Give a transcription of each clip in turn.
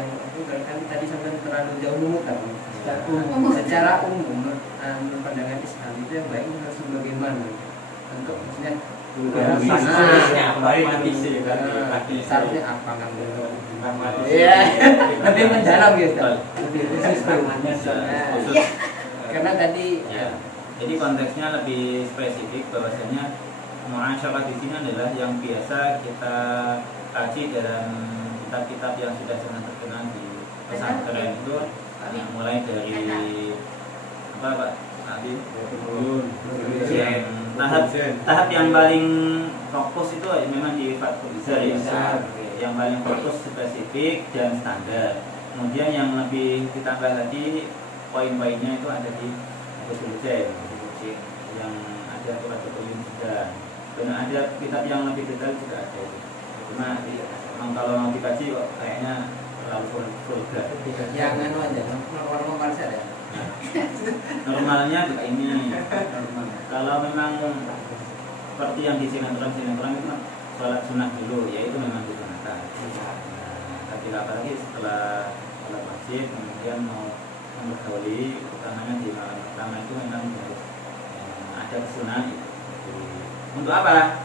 yang itu kan tadi sampai terlalu jauh memutar. Secara umum pandangan Islam itu yang baik harus bagaimana untuk maksudnya seharusnya apa ngambil iya lebih mendalam gitu lebih khusus karena tadi jadi konteksnya lebih spesifik bahwasanya muasyarah di sini adalah yang biasa kita kaji dalam kitab-kitab yang sudah sangat terkenal di pesantren itu, mulai dari apa Pak Adi, tahap yang paling fokus itu memang di Fathul Izar ya, yang paling fokus spesifik dan standar. Kemudian yang lebih ditambah lagi poin-poinnya itu ada di Fathul Izar yang ada Fathul Izar. Dan ada kitab yang lebih detail juga ada. Cuma kalau mau dikaji kayaknya terlalu vulgar. Jangan aja, normal saja. Normalnya juga ini. Kalau memang seperti yang di sinetron itu sholat sunnah dulu, ya itu memang disunahkan. Tapi apalagi setelah sholat wajib kemudian mau bergauli, utamanya di malam pertama itu memang harus ada kesunahan. Untuk apa?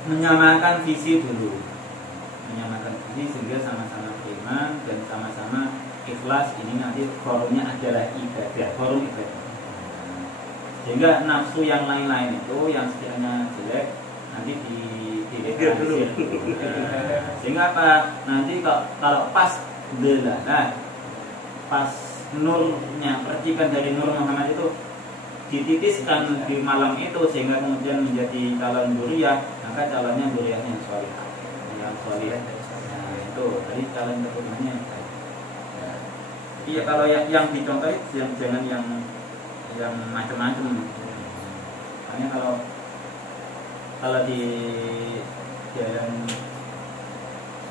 Menyamakan visi dulu, menyamakan visi sehingga sama-sama beriman dan sama-sama ikhlas. Ini nanti forumnya adalah ibadah, forum ibadah. Sehingga nafsu yang lain-lain itu yang sekiranya jelek nanti dilegalisir dulu. Sehingga apa? Nanti kalau pas belalah, pas nurnya, percikan dari nur Muhammad itu dititiskan di malam itu sehingga kemudian menjadi calon dzurriyyah, maka calonnya dzurriyyahnya yang soleh, yang soleh. Nah itu tadi calon keturunannya. Iya kalau yang dicontoh jangan yang macam-macam. Makanya kalau di dalam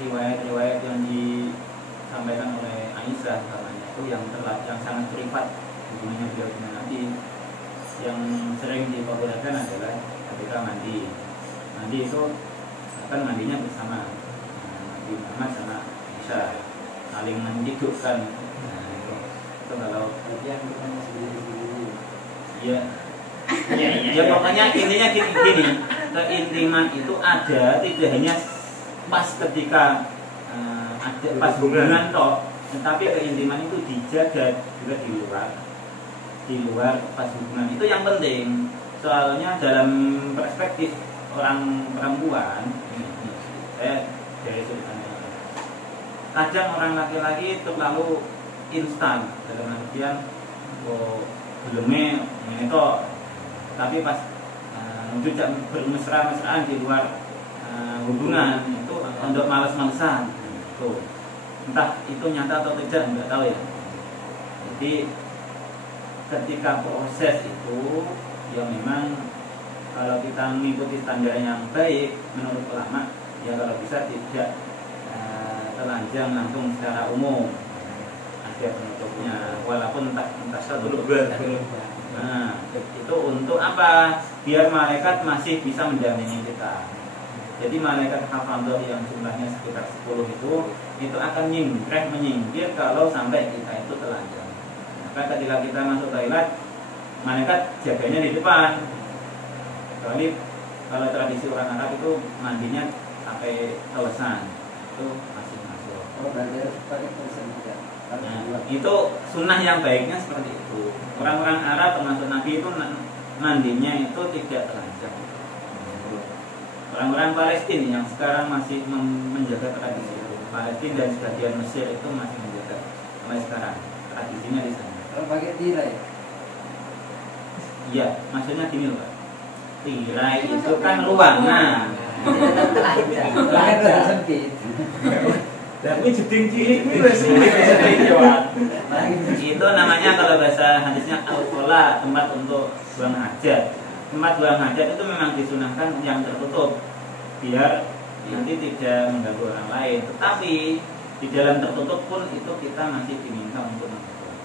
riwayat yang disampaikan oleh Aisyah namanya itu yang sangat privat hubungannya beliau dengan Nabi, yang sering dipopulerkan adalah ketika mandi itu kan mandinya bersama Nabi Muhammad sama Aisyah saling mendidukkan. Nah itu kalau ya pokoknya intinya gini, keintiman itu ada tidak hanya pas ketika ada pas hubungan toh, tetapi keintiman itu dijaga juga di luar pas hubungan. Itu yang penting. Soalnya dalam perspektif orang perempuan, saya dari sudut pandang, kadang orang laki-laki terlalu instan dalam artian belumnya ini toh, tapi pas bermesra-mesraan di luar hubungan itu untuk malas-malesan tuh. Entah itu nyata atau tidak, enggak tahu ya. Jadi ketika proses itu ya memang kalau kita mengikuti standar yang baik menurut ulama, ya kalau bisa tidak telanjang langsung secara umum, ada penutupnya walaupun entah satu. Nah itu untuk apa? Biar malaikat masih bisa mendampingi kita. Jadi malaikat hafadzah yang jumlahnya sekitar 10 itu akan menyingkir kalau sampai kita itu telanjang. Maka ketika kita masuk toilet, malaikat jaganya di depan. Kecuali kalau tradisi orang Arab itu mandinya sampai telesan, itu masih masuk. Nah, itu sunnah yang baiknya seperti itu. Orang-orang Arab termasuk Nabi itu mandinya itu tidak telanjang. Orang-orang Palestina yang sekarang masih menjaga tradisi itu, Palestina dan sebagian Mesir itu masih menjaga sampai sekarang tradisinya di sana. Kalau pakai tirai? Iya, maksudnya gini loh Pak. Tirai itu kan ruangan. Ruangan sempit. Dan ini jeding cilik ini masih itu namanya kalau bahasa hadisnya al-khola, tempat untuk buang hajat. Tempat buang hajat itu memang disunahkan yang tertutup biar nanti tidak mengganggu orang lain. Tetapi di dalam tertutup pun itu kita masih diminta untuk menutup.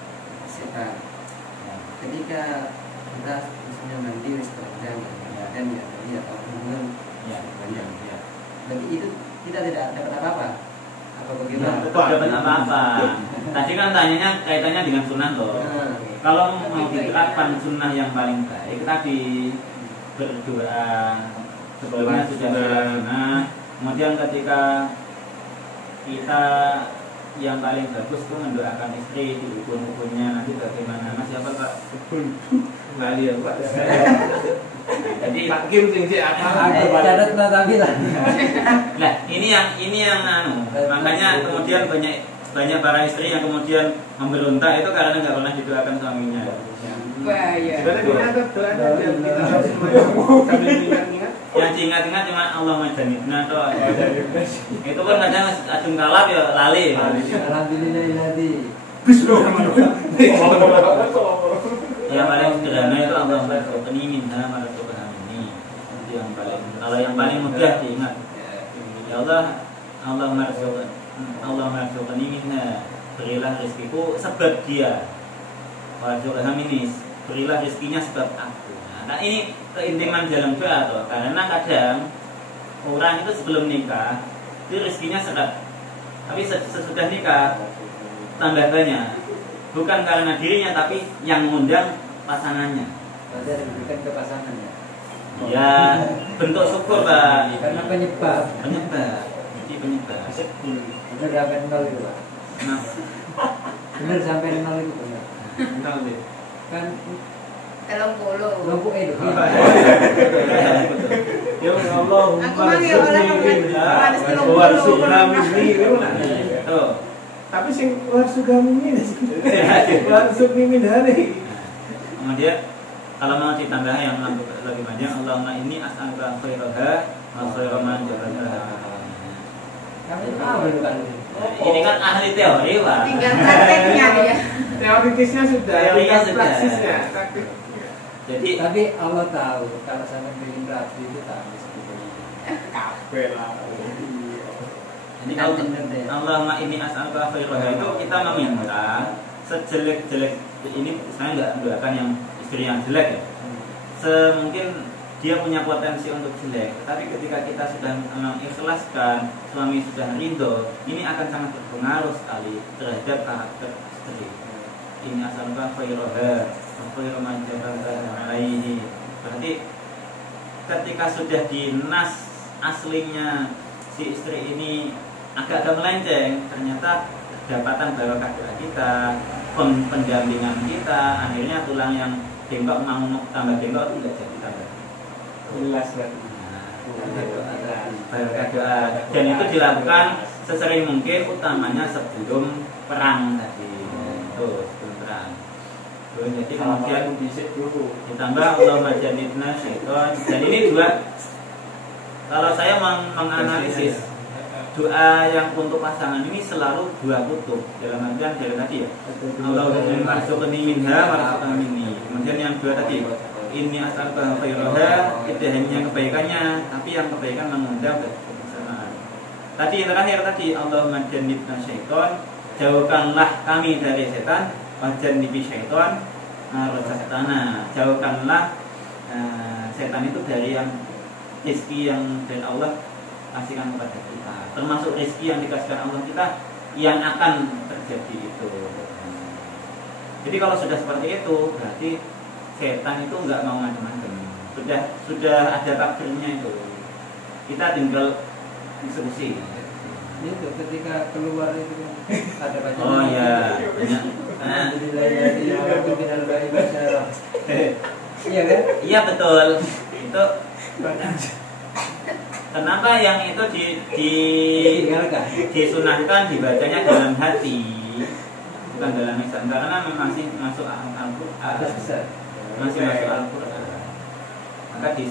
Ketika kita misalnya mandi sepanjang dan ya atau hubungan banyak, tapi itu kita tidak dapat apa-apa. apa bagaimana? dapat apa-apa. Tadi kan tanyanya kaitannya dengan sunnah loh. Kalau mau diterapkan sunnah yang paling baik tadi berdoa sebelumnya sudah sunnah. Kemudian ketika kita yang paling bagus itu mendoakan istri di rukun-rukunnya nanti bagaimana Mas siapa Pak? Kali ya Pak. Jadi Pak Kim sing sik Catat lah. nah ini yang makanya kemudian banyak para istri yang kemudian memberontak itu karena nggak pernah didoakan suaminya. Bahaya. Sebenarnya doa ada kita harus sambil ingat-ingat. Yang diingat-ingat cuma Allah majanibna toh. Itu pun kadang ajeng kalap ya lali. Alhamdulillahilladzi. Yang paling sederhana itu Allah marzuqni minha marzuqni. Itu yang paling kalau yang paling mudah diingat. Ya Allah, Allah marzuqni minha. Berilah rezekiku sebab dia. Warzuqha minis. Berilah rezekinya sebab aku. Nah, ini keintiman dalam doa toh. Karena kadang orang itu sebelum nikah itu rezekinya sedap. Tapi sesudah nikah tambah banyak. Bukan karena dirinya tapi yang mengundang pasangannya. Ada diberikan ke pasangannya. Ya, bentuk syukur Pak. Karena penyebab. Jadi penyebab. Benar sampai nol itu Pak. Nah, Benar sampai nol itu benar. Kenal deh. Kan Telung puluh. lombok itu. Ya Allah, Aku mah ya oleh tuh. tapi sing warsuga mimin warsuga mimin hari. Kemudian kalau mau ditambah yang lebih banyak, Allahumma inni as'aluka khairaha wa khaira ma ja'altaha. Kami tahu kan. Ini kan ahli teori Pak. Tinggal prakteknya dia. Teoritisnya sudah, Teorinya sudah. praksisnya. Jadi Tapi Allah tahu kalau sampai bikin rapi itu tak habis gitu. Kabel lah. Jadi Allahumma inni as'aluka khairaha itu kita meminta sejelek-jelek ini saya nggak mendoakan yang istri yang jelek ya. Semungkin dia punya potensi untuk jelek, tapi ketika kita sudah mengikhlaskan, suami sudah ridho, ini akan sangat berpengaruh sekali terhadap karakter istri. Ini as'aluka khairaha wa khaira ma ja'altaha alaihi. Berarti ketika sudah dinas aslinya si istri ini agak melenceng, ternyata kedapatan barokah doa kita, pendampingan kita, akhirnya tulang yang bengkok mau tambah bengkok itu tidak jadi tambah. Jelas kan. Barokah doa dan itu dilakukan sesering mungkin, utamanya sebelum perang tadi. Tuh, sebelum perang. Tuh, jadi kemudian ditambah Allahumma jannibna syaiton. Dan ini dua, kalau saya menganalisis doa yang untuk pasangan ini selalu dua kutub dalam artian dari tadi ya. Allahumma marzuqni minha warzuqni minni. Kemudian yang dua tadi, ini as'aluka khairaha, tidak hanya kebaikannya, tapi yang kebaikan mengundang kebersamaan. Tadi yang terakhir tadi, Allahumma jannibna syaiton, jauhkanlah kami dari setan, wa jannibi syaiton razaqtana. Jauhkanlah setan itu dari yang rezeki yang dari Allah kasihkan kepada kita, termasuk rezeki yang dikasihkan Allah kita yang akan terjadi itu. Jadi kalau sudah seperti itu, berarti setan itu nggak mau macam-macam. Sudah ada takdirnya itu. Kita tinggal diskusi. Itu ketika keluar itu ada bacaan. Oh iya, banyak. Iya kan? Iya betul. Itu kenapa yang itu disunahkan dibacanya dalam hati, bukan dalam lisan, karena masih masuk Al-Qur'an. Masih masuk Al-Qur'an. Maka di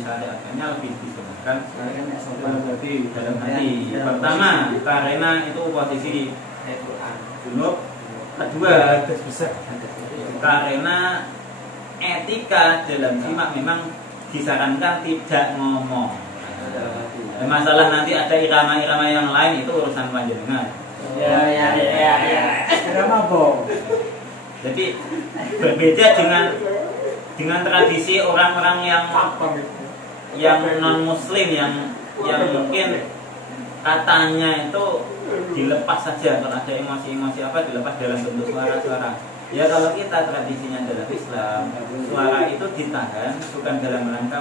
syariatnya lebih disunahkan dalam hati. Pertama, karena itu posisi junub. Kedua, karena etika dalam simak memang disarankan tidak ngomong. Masalah nanti ada irama-irama yang lain itu urusan panjenengan. Ya. Irama apa? Jadi berbeda dengan tradisi orang-orang yang non muslim yang mungkin katanya itu dilepas saja. Kalau ada emosi-emosi apa dilepas dalam bentuk suara-suara. Ya kalau kita tradisinya dalam Islam, suara itu ditahan bukan dalam rangka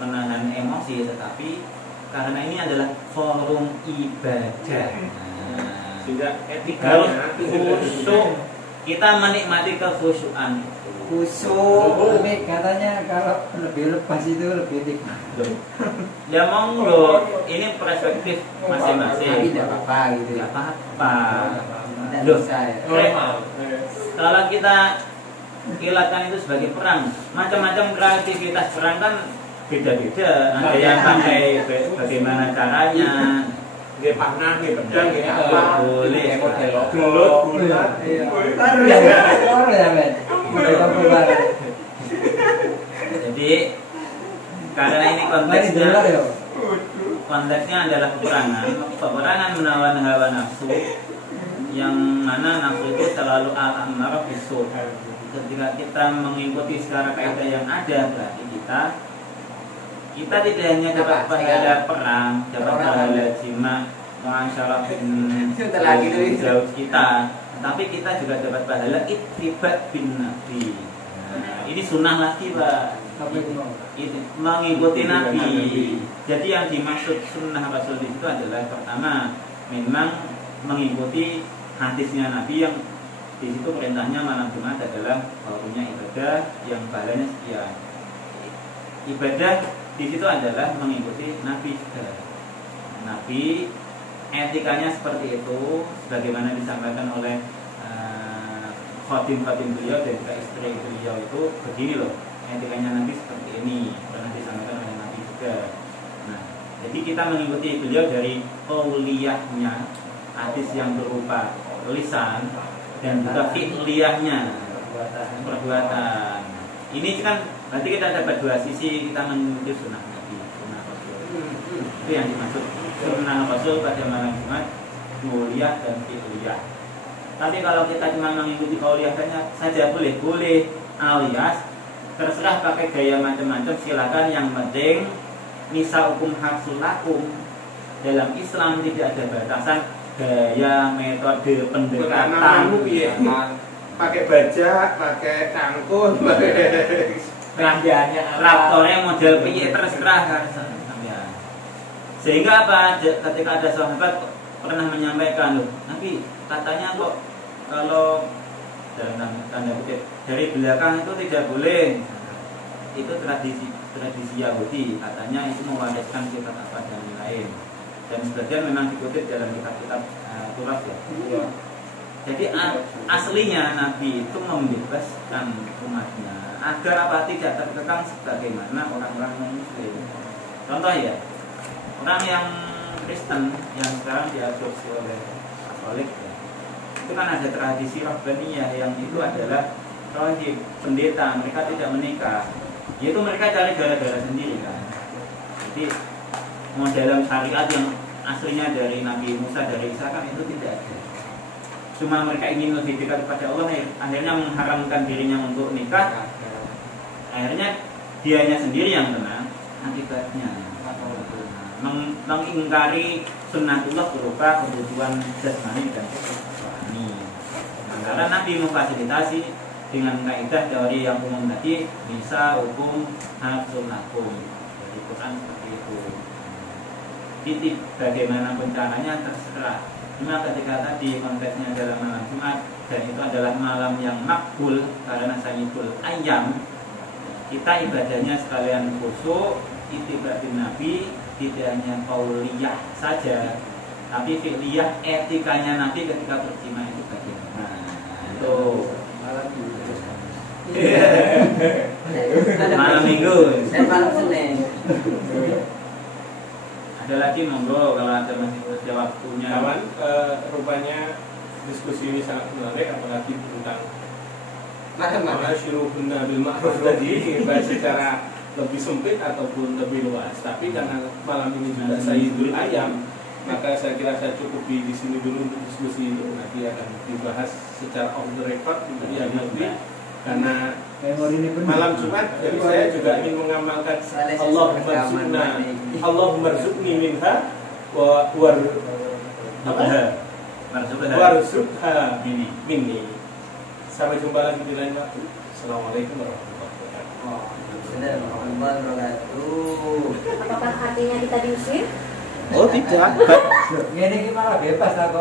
menahan emosi, tetapi karena ini adalah forum ibadah. Sehingga Harus etikanya khusyuk, kita menikmati kekhusyukan. Khusyuk, tapi katanya kalau lebih lepas itu lebih nikmat. Ya monggo, ini perspektif Tapi masing-masing. tidak apa-apa gitu ya. Tidak apa-apa. Tidak Loh, bisa ya. kalau kita kilatkan itu sebagai perang, macam-macam kreativitas perang kan beda-beda. Ada yang pakai bagaimana caranya. Nggih panah, nggih pedang, nggih apa. Boleh. Gelut, gulat. Orang ya men. Jadi karena ini konteksnya adalah peperangan melawan hawa nafsu, yang mana nafsu itu selalu al-ammarah bisu. Ketika kita mengikuti secara kaidah yang ada, berarti kita tidak hanya dapat pahala perang, dapat pahala jima, masyaallah jauh kita, tapi kita juga dapat pahala ittiba bin nabi. Nah, ini sunnah lagi Pak. Itu mengikuti Nabi. Jadi yang dimaksud sunnah Rasul itu adalah pertama memang mengikuti hadisnya Nabi yang di situ perintahnya malam Jumat adalah punya ibadah yang pahalanya sekian. Ibadah di situ adalah mengikuti Nabi juga. Nabi etikanya seperti itu, sebagaimana disampaikan oleh khatim-khatim beliau dan juga istri beliau itu begini loh. Etikanya Nabi seperti ini, pernah disampaikan oleh Nabi juga. Nah, jadi kita mengikuti beliau dari qauliyahnya, hadis yang berupa lisan, dan juga fi'liyahnya, perbuatan. Ini kan berarti kita dapat dua sisi, kita mengikuti sunnah Nabi, sunnah Rasul. Itu yang dimaksud sunnah Rasul pada malam Jumat, qauliyah dan fi'liyah. Tapi kalau kita cuma mengikuti qauliyah saja boleh, alias terserah pakai gaya macam-macam, silakan. Yang penting nisaukum harsul lakum. Dalam Islam tidak ada batasan gaya, metode pendekatan. Pakai bajak, pakai cangkul, pakai traktornya model piye terserah kan. Sehingga apa? Ketika ada sahabat pernah menyampaikan, loh, Nabi katanya kok kalau dalam tanda kutip dari belakang itu tidak boleh, itu tradisi Yahudi, katanya itu mewariskan sifat apa dan lain, dan sebagian memang dikutip dalam kitab-kitab Taurat ya. Jadi aslinya Nabi itu membebaskan umatnya agar apa, tidak terkekang sebagaimana orang-orang non-Muslim. Contoh ya, orang yang Kristen yang sekarang diadopsi oleh Katolik ya, itu kan ada tradisi rahbaniyah yang itu adalah rohib, pendeta, mereka tidak menikah, yaitu mereka cari gara-gara sendiri kan. Jadi dalam syariat yang aslinya dari Nabi Musa, dari Isa kan itu tidak ada. Cuma mereka ingin lebih dekat kepada Allah, akhirnya mengharamkan dirinya untuk nikah. Akhirnya dianya sendiri yang kena akibatnya. Mengingkari sunnatullah berupa kebutuhan jasmani dan rohani. Karena Nabi memfasilitasi dengan kaidah teori yang umum tadi, bisa hukum harsunakum. Jadi Quran seperti itu. Jadi bagaimana bencananya terserah. Cuma ketika tadi konteksnya adalah malam Jumat dan itu adalah malam yang makbul karena sayyidul ayyam, kita ibadahnya sekalian khusyuk, ittiba bin Nabi, tidak hanya qauliyah saja, tapi fi'liyah, etikanya Nabi ketika berjima itu bagaimana. Itu malam Minggu. Saya malam Senin. Ada lagi monggo kalau ada masih ada waktunya. Kawan, rupanya diskusi ini sangat menarik, apalagi tentang Macam-macam. syuruhun bil ma'ruf tadi, baik secara lebih sempit ataupun lebih luas. Tapi karena malam ini juga Sayyidul Ayyam, maka saya kira saya cukupi di sini dulu untuk diskusi ini. Nanti akan dibahas secara off the record yang lebih, karena malam Jumat, jadi saya juga ingin mengamalkan Allahumma rzuqni minha Apa? Warsubha Mini. Sampai jumpa lagi di lain waktu. Assalamualaikum warahmatullahi wabarakatuh. Waalaikumsalam warahmatullahi wabarakatuh. Apakah artinya kita diusir? Oh tidak. Ya ini malah bebas lah kok.